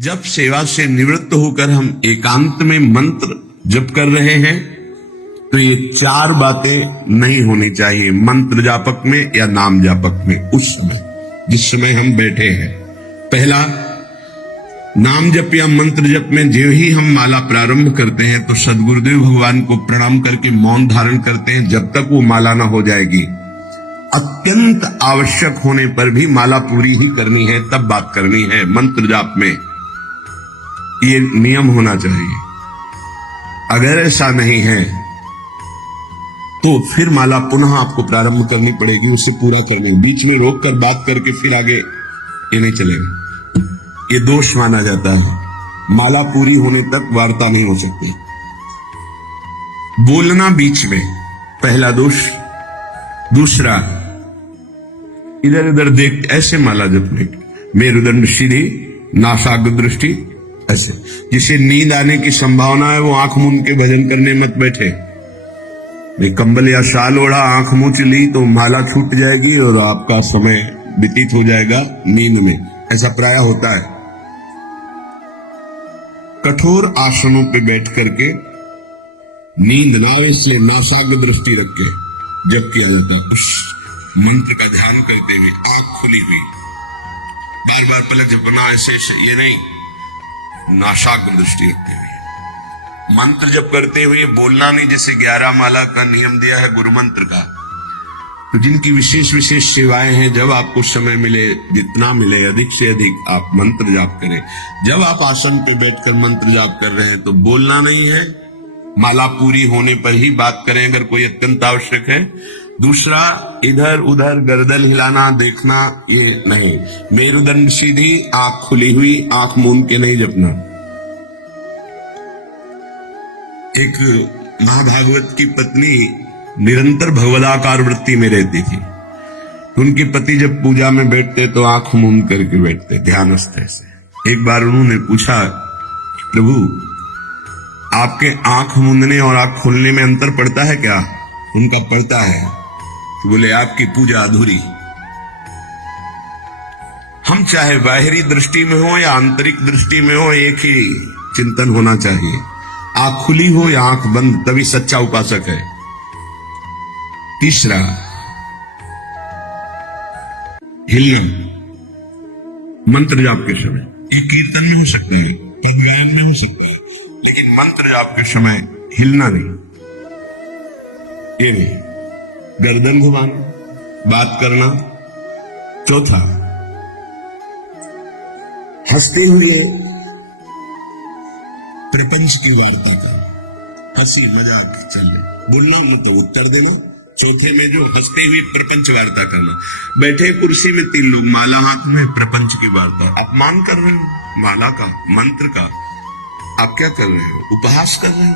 जब सेवा से निवृत्त होकर हम एकांत में मंत्र जप कर रहे हैं तो ये चार बातें नहीं होनी चाहिए मंत्र जापक में या नाम जापक में। उस समय जिस समय हम बैठे हैं, पहला, नाम जप या मंत्र जप में जो ही हम माला प्रारंभ करते हैं तो सदगुरुदेव भगवान को प्रणाम करके मौन धारण करते हैं जब तक वो माला ना हो जाएगी। अत्यंत आवश्यक होने पर भी माला पूरी ही करनी है, तब बात करनी है। मंत्र जाप में ये नियम होना चाहिए। अगर ऐसा नहीं है तो फिर माला पुनः आपको प्रारंभ करनी पड़ेगी, उसे पूरा करने। बीच में रोक कर बात करके फिर आगे ये नहीं चलेगा, ये दोष माना जाता है। माला पूरी होने तक वार्ता नहीं हो सकती। बोलना बीच में, पहला दोष। दूसरा, इधर उधर देख ऐसे माला जपने, मेरुदंड सीधी, नासाग्र दृष्टि ऐसे। जिसे नींद आने की संभावना है वो आंख मूंद के भजन करने मत बैठे। कंबल या शाल ओढ़ा, आंख मूंद ली तो माला छूट जाएगी और आपका समय व्यतीत हो जाएगा नींद में। ऐसा प्राय होता है। कठोर आसनों पे बैठ करके नींद ना आए इसलिए नासाग्र दृष्टि रख के जप किया जाता है। उस मंत्र का ध्यान करते हुए आंख खुली हुई, बार बार पलक झपकना ऐसे ये नहीं, नासाग्र दृष्टि रखते हुए मंत्र जप करते हुए बोलना नहीं। जैसे 11 माला का नियम दिया है गुरु मंत्र का, तो जिनकी विशेष विशेष सेवाएं हैं, जब आपको समय मिले, जितना मिले अधिक से अधिक आप मंत्र जाप करें। जब आप आसन पे बैठकर मंत्र जाप कर रहे हैं तो बोलना नहीं है, माला पूरी होने पर ही बात करें अगर कोई अत्यंत आवश्यक है। दूसरा, इधर उधर गर्दन हिलाना, देखना ये नहीं। मेरुदंड सीधी, आंख खुली हुई, आंख मूंद के नहीं जपना। एक महाभागवत की पत्नी निरंतर भगवदाकार वृत्ति में रहती थी। उनके पति जब पूजा में बैठते तो आंख मूंद करके बैठते ध्यानस्थ से। एक बार उन्होंने पूछा, प्रभु आपके आंख मूंदने और आंख खोलने में अंतर पड़ता है क्या? उनका पड़ता है। तो बोले आपकी पूजा अधूरी। हम चाहे बाहरी दृष्टि में हो या आंतरिक दृष्टि में हो, एक ही चिंतन होना चाहिए। आंख खुली हो या आंख बंद, तभी सच्चा उपासक है। तीसरा, हिलना मंत्र जाप के समय। ये कीर्तन में हो सकता है, पद गायन में हो सकता है, लेकिन मंत्र जाप के समय हिलना नहीं। ये नहीं, गर्दन घुमाना, बात करना। चौथा, हंसते हुए प्रपंच की वार्ता करना, हंसी मजाक चल रही, बोलना मतलब उत्तर देना। चौथे में जो हंसते हुए प्रपंच वार्ता करना। बैठे कुर्सी में 3 लोग, माला हाथ में, प्रपंच की वार्ता। अपमान कर रहे हो माला का, मंत्र का। आप क्या कर रहे हो? उपहास कर रहे हो।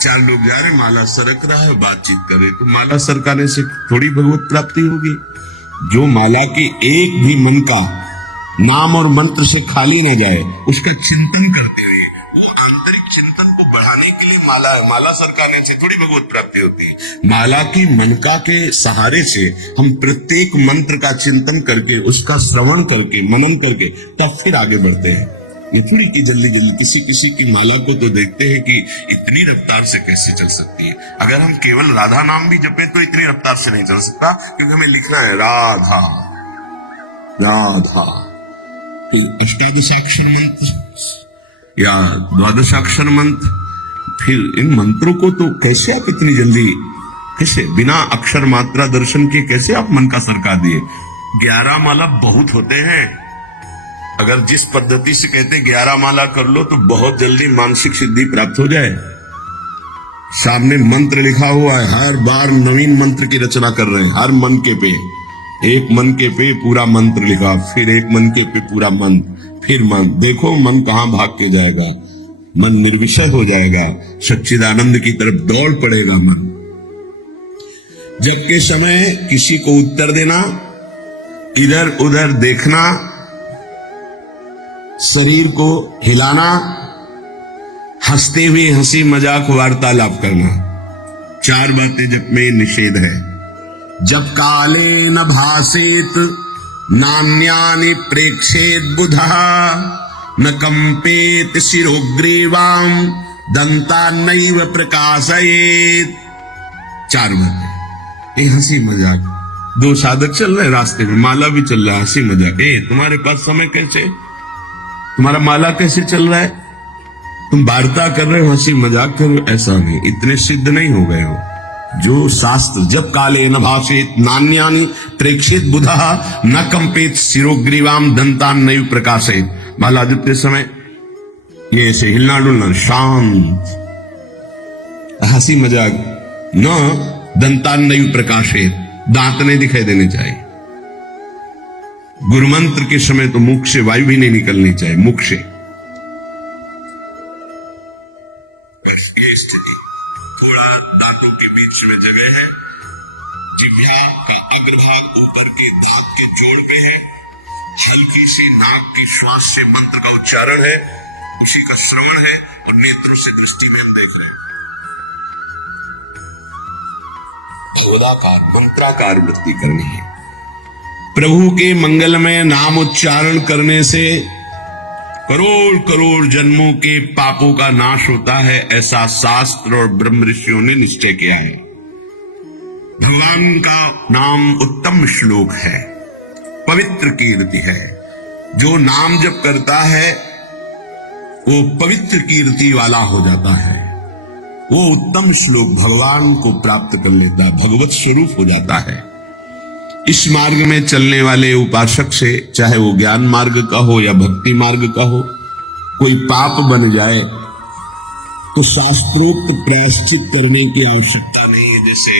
4 लोग जा रहे, माला सरक रहा है, बातचीत कर रहे, तो माला सरकाने से थोड़ी भगवत प्राप्ति होगी। जो माला के एक भी मन का नाम और मंत्र से खाली न जाए, उसका चिंतन करते हुए, वो आंतरिक चिंतन को बढ़ाने के लिए माला है। माला सरकाने से थोड़ी भगवत प्राप्ति होती है। माला की मनका के सहारे से हम प्रत्येक मंत्र का चिंतन करके, उसका श्रवण करके, मनन करके, तब फिर आगे बढ़ते हैं। ये थोड़ी कि जल्दी जल्दी किसी की माला को तो देखते हैं कि इतनी रफ्तार से कैसे चल सकती है। अगर हम केवल राधा नाम भी जपे तो इतनी रफ्तार से नहीं चल सकता, क्योंकि हमें लिखना है राधा राधा। अष्टादशाक्षर मंत्र या 12 मंत्र, फिर इन मंत्रों को तो कैसे आप इतनी जल्दी, कैसे बिना अक्षर मात्रा दर्शन के कैसे आप मन का सरका दिए? 11 माला बहुत होते हैं। अगर जिस पद्धति से कहते 11 माला कर लो तो बहुत जल्दी मानसिक सिद्धि प्राप्त हो जाए। सामने मंत्र लिखा हुआ है, हर बार नवीन मंत्र की रचना कर रहे हैं। हर मन के पे, एक मन के पे पूरा मंत्र लिखा, फिर एक मन के पे पूरा मंत्र, फिर मन। देखो मन कहां भाग के जाएगा, मन निर्विषय हो जाएगा, सच्चिदानंद की तरफ दौड़ पड़ेगा मन। जब के समय किसी को उत्तर देना, इधर उधर देखना, शरीर को हिलाना, हंसते हुए हंसी मजाक वार्तालाप करना, 4 बातें जब में निषेध है। जब काले न भासेत नान्यानि प्रेक्षेत बुधा न कंपेत शिरोग्रीवाम दंतान्नैव प्रकाशयेत। 4 बातें। ये हंसी मजाक, 2 साधक चल रहे रास्ते में, माला भी चल रहा है, हंसी मजाक। तुम्हारे पास समय कैसे, तुम्हारा माला कैसे चल रहा है, तुम वार्ता कर रहे हो, हंसी मजाक कर रहे हो, ऐसा नहीं, इतने सिद्ध नहीं हो गए हो। जो शास्त्र जब काले न भाषेत नान्यानि प्रेक्षित बुधा न कंपेत शिरोग्रीवाम दंतान नैव प्रकाशेत। माला जपते समय ये ऐसे हिलना डुलना, शांत, हंसी मजाक, न दंतान नैव प्रकाशेत, दांत नहीं दिखाई देने चाहिए। गुरु मंत्र के समय तो मुख से वायु भी नहीं निकलनी चाहिए, मुख से। ये स्थिति, थोड़ा दांतों के बीच में जगह है, जिह्वा का अग्रभाग ऊपर के दांत के जोड़ पे है, हल्की सी नाक की श्वास से मंत्र का उच्चारण है, उसी का श्रवण है, और नेत्रों से दृष्टि में हम देख रहे हैं। भगवदाकार मंत्राकार वृत्ति करनी है। प्रभु के मंगलमय नाम उच्चारण करने से करोड़ करोड़ जन्मों के पापों का नाश होता है, ऐसा शास्त्र और ब्रह्म ऋषियों ने निश्चय किया है। भगवान का नाम उत्तम श्लोक है, पवित्र कीर्ति है। जो नाम जप करता है वो पवित्र कीर्ति वाला हो जाता है, वो उत्तम श्लोक भगवान को प्राप्त कर लेता है, भगवत स्वरूप हो जाता है। इस मार्ग में चलने वाले उपासक से, चाहे वो ज्ञान मार्ग का हो या भक्ति मार्ग का हो, कोई पाप बन जाए तो शास्त्रोक्त प्रायश्चित करने की आवश्यकता नहीं है। जैसे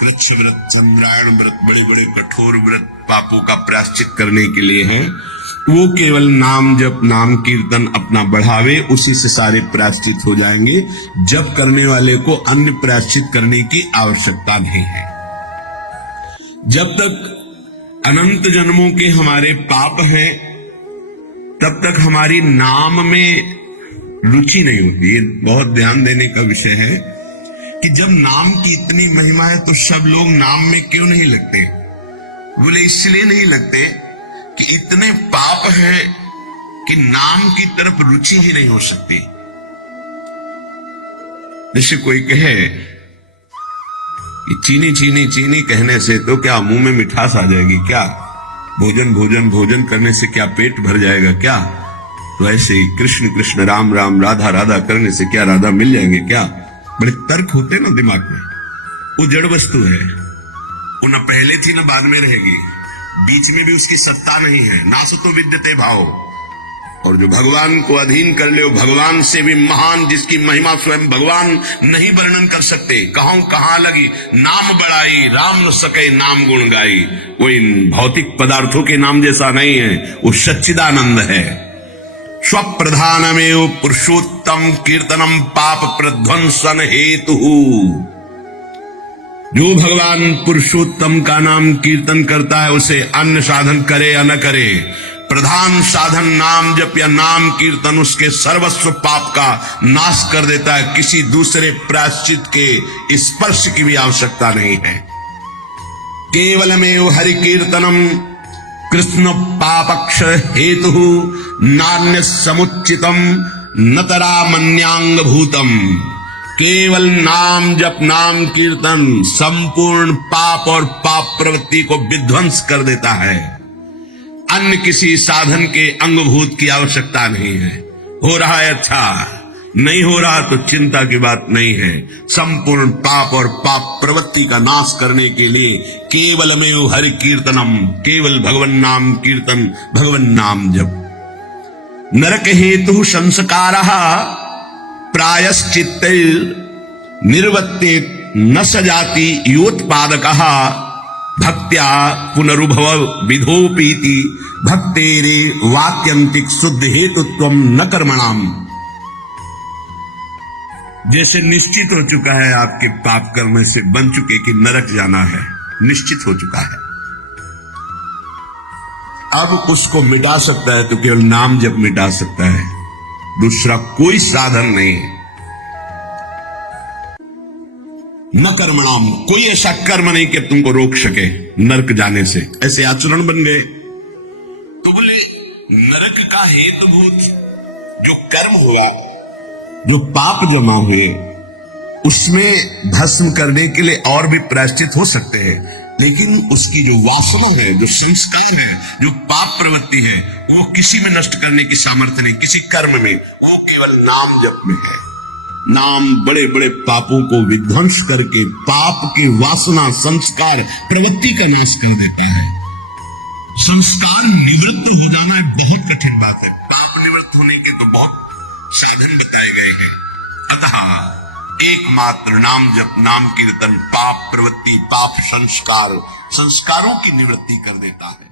वृक्ष व्रत, चंद्रायण व्रत, बड़े बड़े कठोर व्रत पापों का प्रायश्चित करने के लिए है, वो केवल नाम जप, नाम कीर्तन अपना बढ़ावे, उसी से सारे प्रायश्चित हो जाएंगे। जप करने वाले को अन्य प्रायश्चित करने की आवश्यकता नहीं है। जब तक अनंत जन्मों के हमारे पाप हैं, तब तक हमारी नाम में रुचि नहीं होती। ये बहुत ध्यान देने का विषय है कि जब नाम की इतनी महिमा है तो सब लोग नाम में क्यों नहीं लगते? बोले इसलिए नहीं लगते कि इतने पाप है कि नाम की तरफ रुचि ही नहीं हो सकती। जैसे कोई कहे कि चीनी चीनी चीनी कहने से तो क्या मुंह में मिठास आ जाएगी क्या? भोजन भोजन भोजन करने से क्या पेट भर जाएगा क्या? तो ऐसे ही कृष्ण कृष्ण राम राम राधा राधा करने से क्या राधा मिल जाएंगे क्या? बड़े तर्क होते ना दिमाग में। वो जड़ वस्तु है, वो न पहले थी न बाद में रहेगी, बीच में भी उसकी सत्ता नहीं है। नासतो विद्यते भाव। और जो भगवान को अधीन कर ले, भगवान से भी महान, जिसकी महिमा स्वयं भगवान नहीं वर्णन कर सकते। कहां लगी नाम बड़ाई, राम न सके नाम गुण गाई। वो इन भौतिक पदार्थों के नाम जैसा नहीं है, वो सच्चिदानंद है। स्वप्रधानमेव पुरुषोत्तम कीर्तनम पाप प्रध्वंसन हेतु। जो भगवान पुरुषोत्तम का नाम कीर्तन करता है, उसे अन्य साधन करे या न करे, प्रधान साधन नाम जप या नाम कीर्तन उसके सर्वस्व पाप का नाश कर देता है। किसी दूसरे प्रायश्चित के स्पर्श की भी आवश्यकता नहीं है। केवलमेव हरि कीर्तनम कृष्ण पापक्ष हेतु नान्य समुचितम नतरा मन्यांग भूतम। केवल नाम जप नाम कीर्तन संपूर्ण पाप और पाप प्रवृत्ति को विध्वंस कर देता है। अन्य किसी साधन के अंगभूत की आवश्यकता नहीं है। हो रहा है अच्छा, नहीं हो रहा तो चिंता की बात नहीं है। संपूर्ण पाप और पाप प्रवृत्ति का नाश करने के लिए केवलमेव हरि कीर्तनम, केवल भगवन नाम कीर्तन, भगवन नाम जप। नरक हेतु संस्कारः प्रायश्चित्त निर्वत्ते न सजाति योत्पादकः भक्त्या पुनरुभव विधोपीति भक्तेरे वाक्यंतिक शुद्ध हेतुत्वम न कर्मणाम। जैसे निश्चित हो चुका है आपके पाप कर्म से बन चुके कि नरक जाना है, निश्चित हो चुका है। अब उसको मिटा सकता है तो केवल नाम जब मिटा सकता है, दूसरा कोई साधन नहीं। न कर्मणाम, कोई ऐसा कर्म नहीं कि तुमको रोक सके नरक जाने से। ऐसे आचरण बन गए तो बोले नरक का हेतुभूत जो कर्म हुआ, जो पाप जमा हुए, उसमें भस्म करने के लिए और भी प्रायश्चित हो सकते हैं, लेकिन उसकी जो वासना है, जो संस्कार है, जो पाप प्रवृत्ति है, वो किसी में नष्ट करने की सामर्थ्य नहीं, किसी कर्म में, वो केवल नाम जप में है। नाम बड़े बड़े पापों को विध्वंस करके पाप की वासना, संस्कार, प्रवृत्ति का नाश कर देता है। संस्कार निवृत्त हो जाना बहुत कठिन बात है। पाप निवृत्त होने के तो बहुत साधन बताए गए हैं। अतः एकमात्र नाम जप, नाम कीर्तन पाप प्रवृत्ति, पाप संस्कारों की निवृत्ति कर देता है।